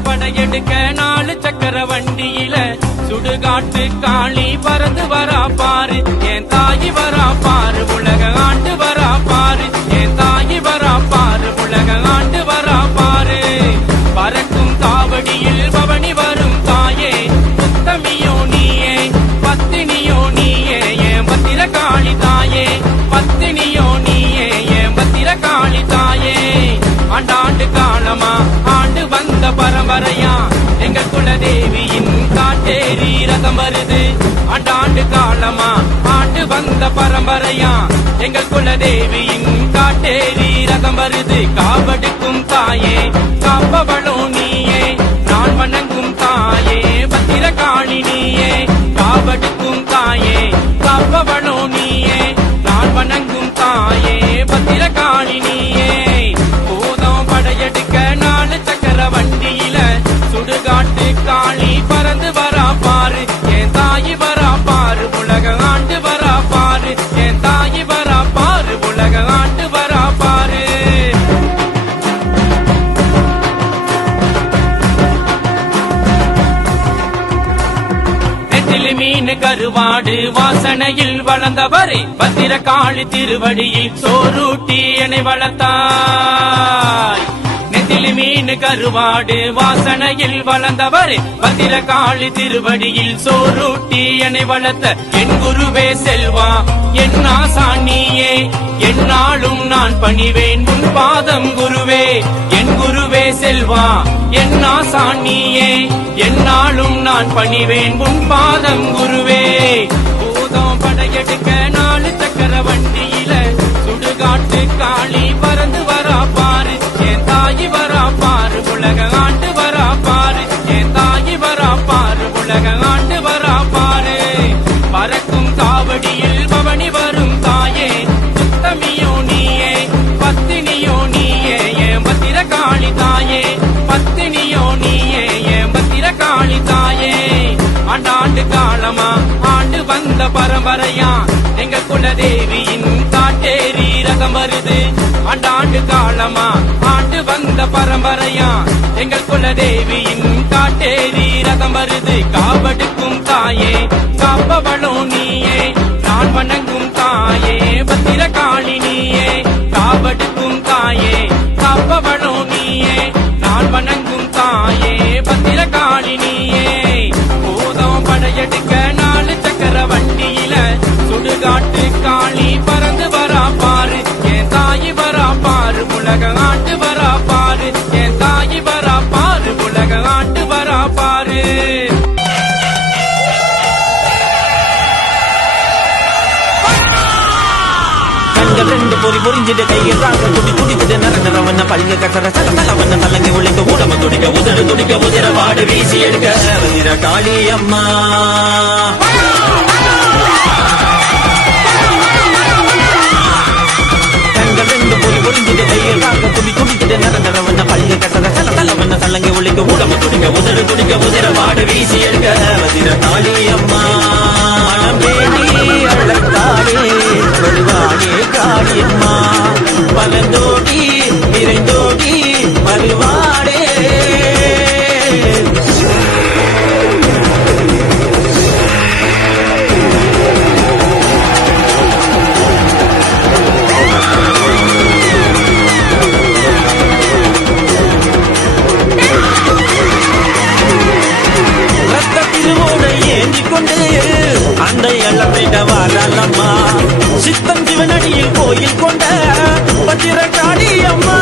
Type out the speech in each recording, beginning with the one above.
பூதம் படையெடுக்க 4 சக்கர வண்டியில சுடுகாட்டு காளி பறந்து வரா பாரு, என் தாயி வரா பாரு, உலக ஆண்டு வரா பாரு, என் தாயி வரா பாரு, உலக ஆண்டு வரா பாரு. பறக்கும் காவடியில் பவனி வரும் தாயே, புத்தமியோ நீயே, பத்தினியோ நீயே, என் பத்திர காளி தாயே, பத்தினியோ நீயே, என் பத்திர காளி தாயே. ஆண்டாண்டு காலமா ஆண்டு வந்த பரம்பரையா எங்க குலதேவியின் காட்டேரி ரதம் வருது. ஆண்டாண்டு காலமா ஆண்டு வந்த பரம்பரையா எங்கள் குலதேவியின் காட்டேரி ரதம் வருது. காவடுக்கும் தாயே காப்பவளோ நீயே, நான் வணங்கும் தாயே பத்திர காளி நீயே. காவடுக்கும் தாயே காப்பவளோ நீயே, நான் வணங்கும் தாயே பத்திர காளி நீயே. பூதம் படையெடுக்க 4 சக்கர வண்டியில சுடுகாட்டு காளி பறந்து வரா பாரு, என் தாயி வரா பாரு, உலக ஆண்டு வரா பாரு, என் தாயி வரா பாரு, உலக ஆண்டு வரா பாரு. நெத்திலி மீன் கருவாடு வாசனையில் வளர்ந்தவரே, பத்திர காளி திருவடியில் சோறுட்டி என்னை வளர்த்தாய். நெத்திலி மீன் கருவாடு வாசனையில் வளர்ந்தவரே, பத்திர காளி திருவடியில் சோறுட்டி என்னை வளர்த்த என் குருவே செல்வா, என் ஆசானியே, என்னாலும் நான் பணிவேன் உன் பாதம் குருவே. என் குருவே செல்வா, என் ஆசானியே, என்னாலும் நான் பணிவேன் உன் பாதம் குருவே. பூதம் படையெடுக்க 4 சக்கர வண்டியில சுடுகாட்டு காளி பறந்து வரா பாரு, என் தாயி வரா பாரு, உலக ஆண்டு வரா பாரு, என் தாயி வரா பாரு, உலக ஆண்டு வரா பாரு. பறக்கும் காவடியில் பவனி வரும் தாயே, புத்தமியோ நீயே, பத்தினியோ நீயே, என் பத்திர காளி தாயே, பத்தினியோ நீயே, என் பத்திர காளி தாயே. ஆண்டாண்டு காலமா ஆண்டு வந்த பரம்பரையா எங்க குலதேவியின் காட்டேரி ரதம் வருது. ஆண்டாண்டு காலமா ஆண்டு வந்த பரம்பரையா எங்கள் குலதேவியின் காட்டேரி ரதம் வருது. காவடுக்கும் தாயே காப்பவளோ நீயே, நான் வணங்கும் தாயே பத்திர காளி நீயே. காவடுக்கும் தாயே காப்பவளோ நீயே, நான் வணங்கும் தாயே பத்திர காளி நீயே. பூதம் படையெடுக்க 4 சக்கர வண்டியில சுடுகாட்டு காளி பறந்து வரா பாரு, என் தாயி வரா பாரு, உலக ஆண்டு வரா பாரு, என் தாயி வரா பாரு, உலக ஆண்டு வரா பாரு. கண்கள் 2 பொறி பொறிஞ்சிட்டு கையில் ராக துடி துடித்துட்டு நரநரவண்ண பல்க கசர சலசலவண்ண தலங்கி உழைக்க ஊடம துடிக்க உதடு துடிக்க உதிர வாடு வீசி எடுக்க வந்திர காளி அம்மா. கண்கள் 2 பொறி பொறிஞ்சிட்டு கையில் ராக துடி துடித்துட்டு நரநரவண்ண பல்க கசர சலசலவண்ண தலங்கி உழைக்க ஊடம துடிக்க உதடு துடிக்க உதிர வாடு வீசி எடுக்க வந்திர காளி அம்மா. அழகாடே வருவானே காளியம்மா, பலந்தோடி விரைந்தோடி வருவாடே. ரத்த திருவோடை ஏந்தி கொண்டு அந்த எல்லத்திட வரலம்மா, சித்தம் சிவனடியில் கோயில் கொண்ட பத்திர காளி அம்மா.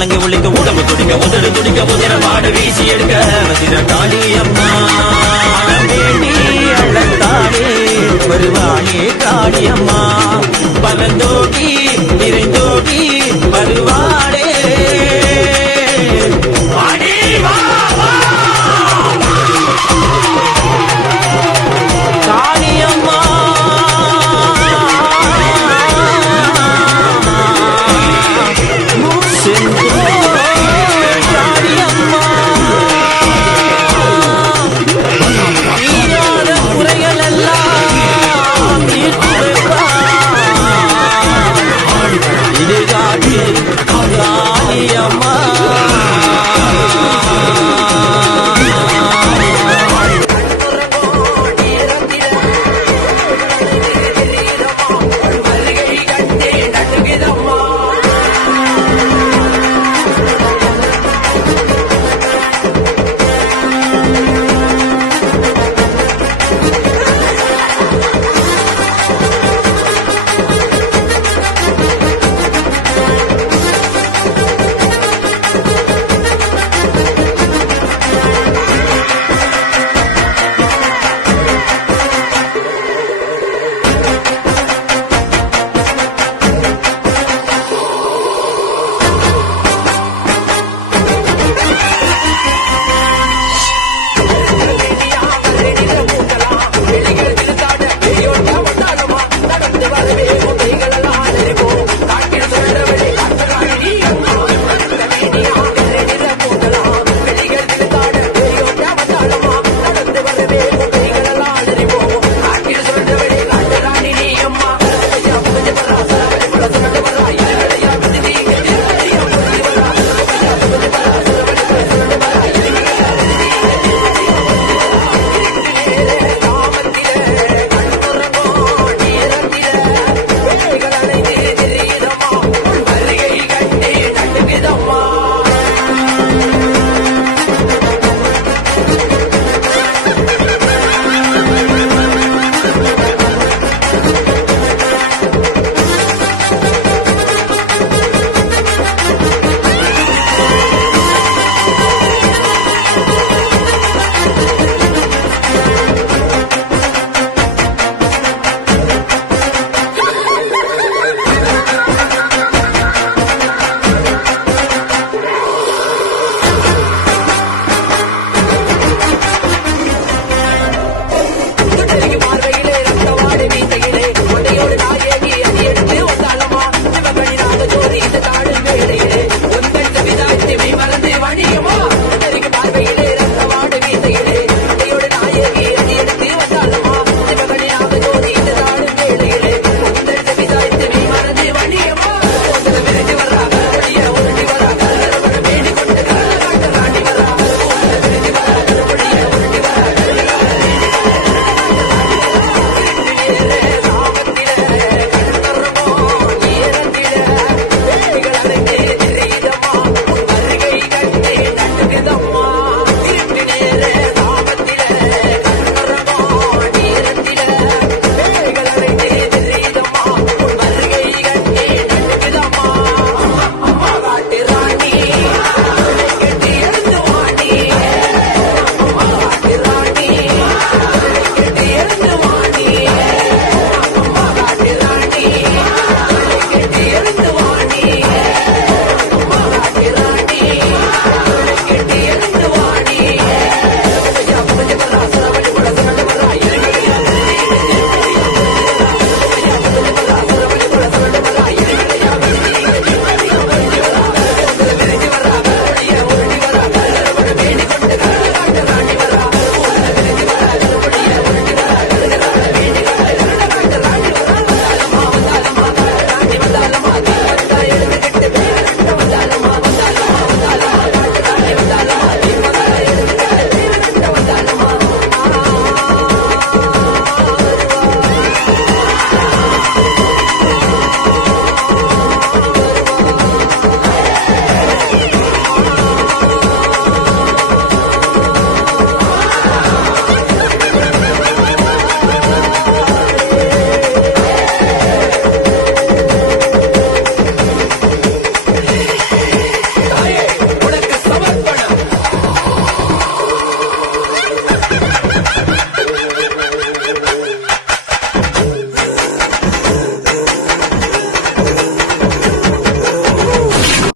தலங்கி ஒழிக்க உடம்பு துடிக்க உதடு துடிக்க உதிரவாடு வீசி எடுக்க வந்திர காளியம்மா வேண்டி அழத்தாளே வருவாயே காளியம்மா பலந்தோடி நிறைந்தோடி வருவா